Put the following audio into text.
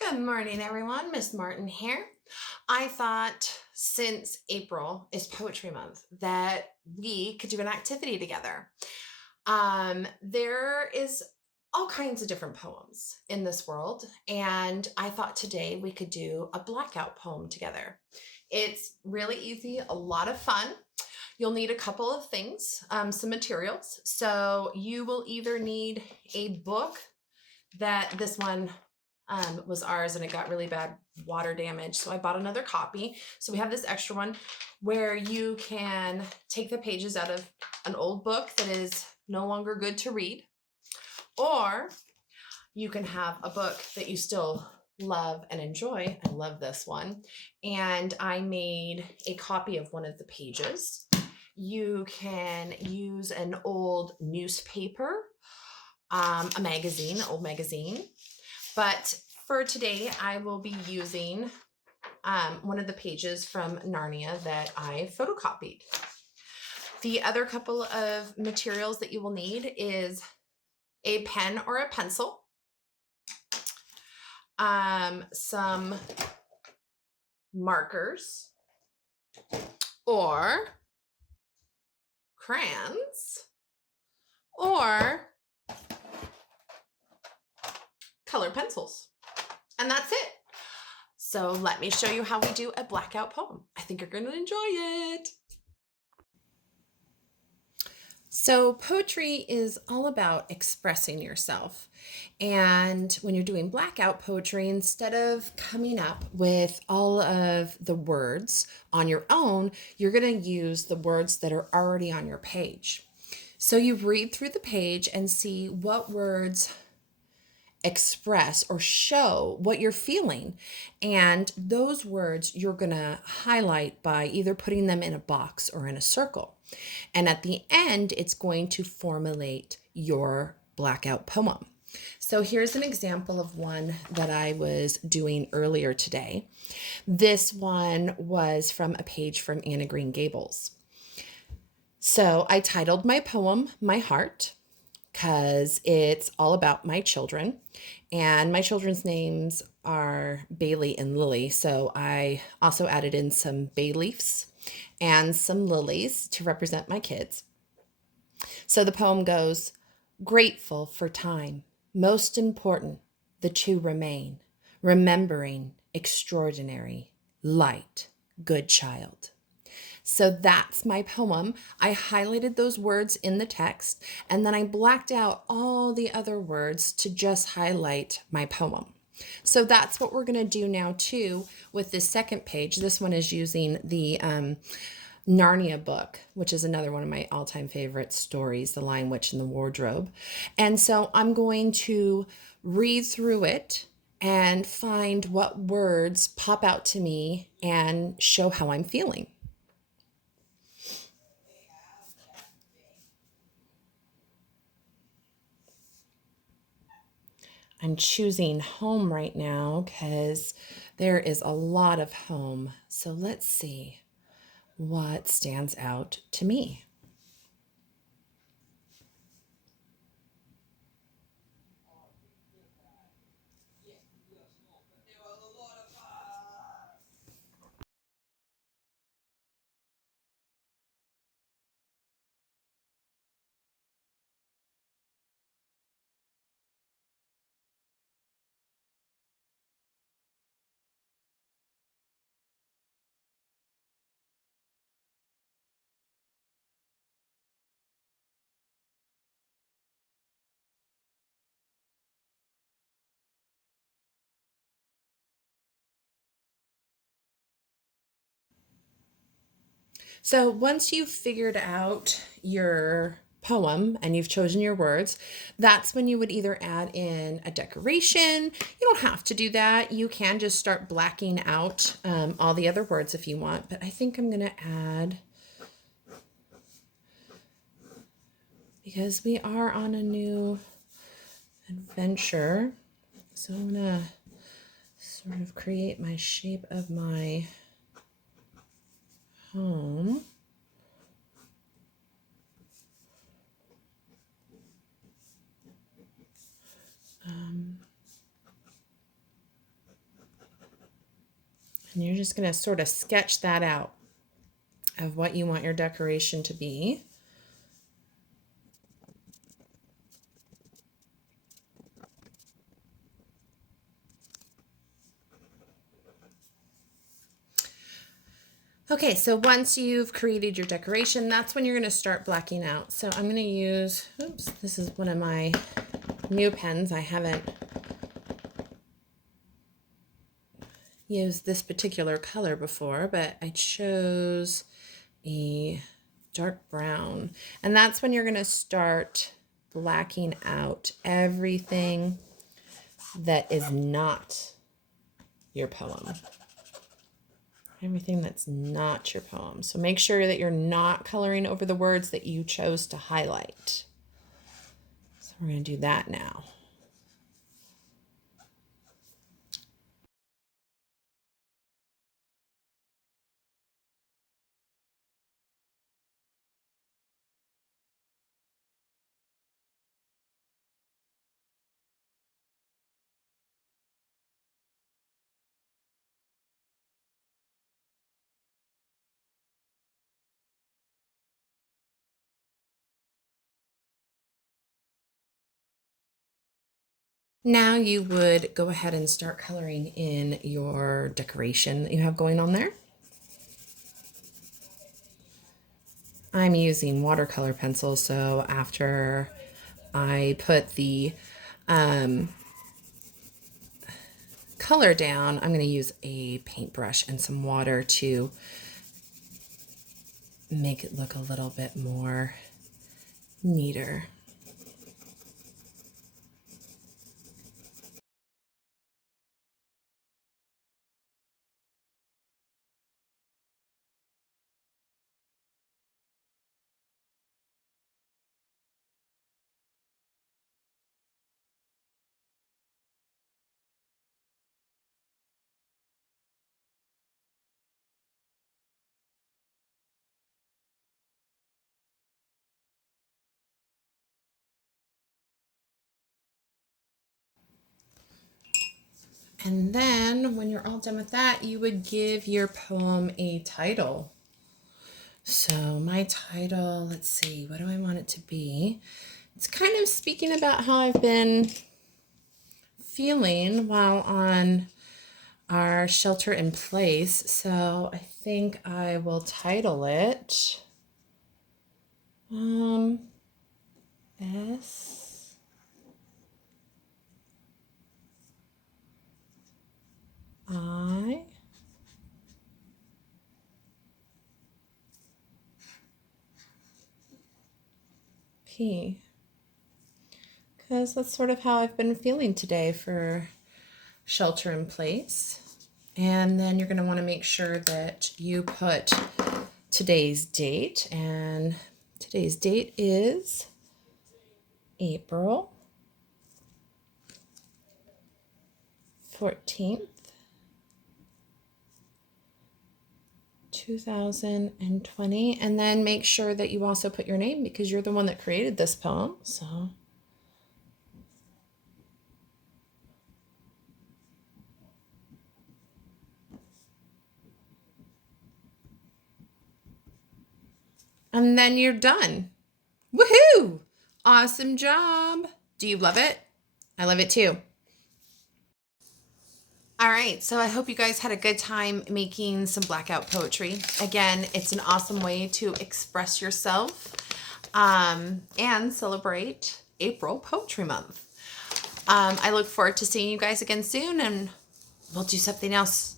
Good morning, everyone. Miss Martin here. I thought since April is Poetry Month that we could do an activity together. There is all kinds of different poems in this world, and I thought today we could do a blackout poem together. It's really easy, a lot of fun. You'll need a couple of things, some materials. So you will either need a book that this one was ours and it got really bad water damage. So I bought another copy. So we have this extra one where you can take the pages out of an old book that is no longer good to read, or you can have a book that you still love and enjoy. I love this one. And I made a copy of one of the pages. You can use an old newspaper, a magazine, an old magazine. But for today, I will be using one of the pages from Narnia that I photocopied. The other couple of materials that you will need is a pen or a pencil, some markers or crayons or colored pencils. And that's it. So let me show you how we do a blackout poem. I think you're going to enjoy it. So poetry is all about expressing yourself. And when you're doing blackout poetry, instead of coming up with all of the words on your own, you're going to use the words that are already on your page. So you read through the page and see what words express or show what you're feeling. And those words you're going to highlight by either putting them in a box or in a circle. And at the end, it's going to formulate your blackout poem. So here's an example of one that I was doing earlier today. This one was from a page from Anne of Green Gables. So I titled my poem, My Heart, because it's all about my children. And my children's names are Bailey and Lily. So I also added in some bay leaves and some lilies to represent my kids. So the poem goes, grateful for time, most important, the two remain, remembering, extraordinary, light, good child. So that's my poem. I highlighted those words in the text, and then I blacked out all the other words to just highlight my poem. So that's what we're going to do now too with this second page. This one is using the Narnia book, which is another one of my all-time favorite stories, The Lion, Witch, and the Wardrobe. And so I'm going to read through it and find what words pop out to me and show how I'm feeling. I'm choosing home right now because there is a lot of home. So let's see what stands out to me. So once you've figured out your poem and you've chosen your words, that's when you would either add in a decoration. You don't have to do that. You can just start blacking out all the other words if you want. But I think I'm going to add, because we are on a new adventure, so I'm going to sort of create my shape of my home. And you're just going to sort of sketch that out of what you want your decoration to be. Okay, so once you've created your decoration, that's when you're going to start blacking out. So I'm going to use, oops, this is one of my new pens. I haven't used this particular color before, but I chose a dark brown. And that's when you're going to start blacking out everything that is not your poem. Everything that's not your poem. So make sure that you're not coloring over the words that you chose to highlight. So we're going to do that now. Now you would go ahead and start coloring in your decoration that you have going on there. I'm using watercolor pencils, so after I put the color down, I'm going to use a paintbrush and some water to make it look a little bit more neater. And then when you're all done with that, you would give your poem a title. So my title, let's see, what do I want it to be? It's kind of speaking about how I've been feeling while on our shelter in place. So I think I will title it S I P, because that's sort of how I've been feeling today for shelter in place. And then you're going to want to make sure that you put today's date, and today's date is April 14th, 2020, and then make sure that you also put your name because you're the one that created this poem. So and then you're done. Woohoo! Awesome job. Do you love it? I love it too. All right, so I hope you guys had a good time making some blackout poetry. Again, it's an awesome way to express yourself and celebrate April Poetry Month. I look forward to seeing you guys again soon, and we'll do something else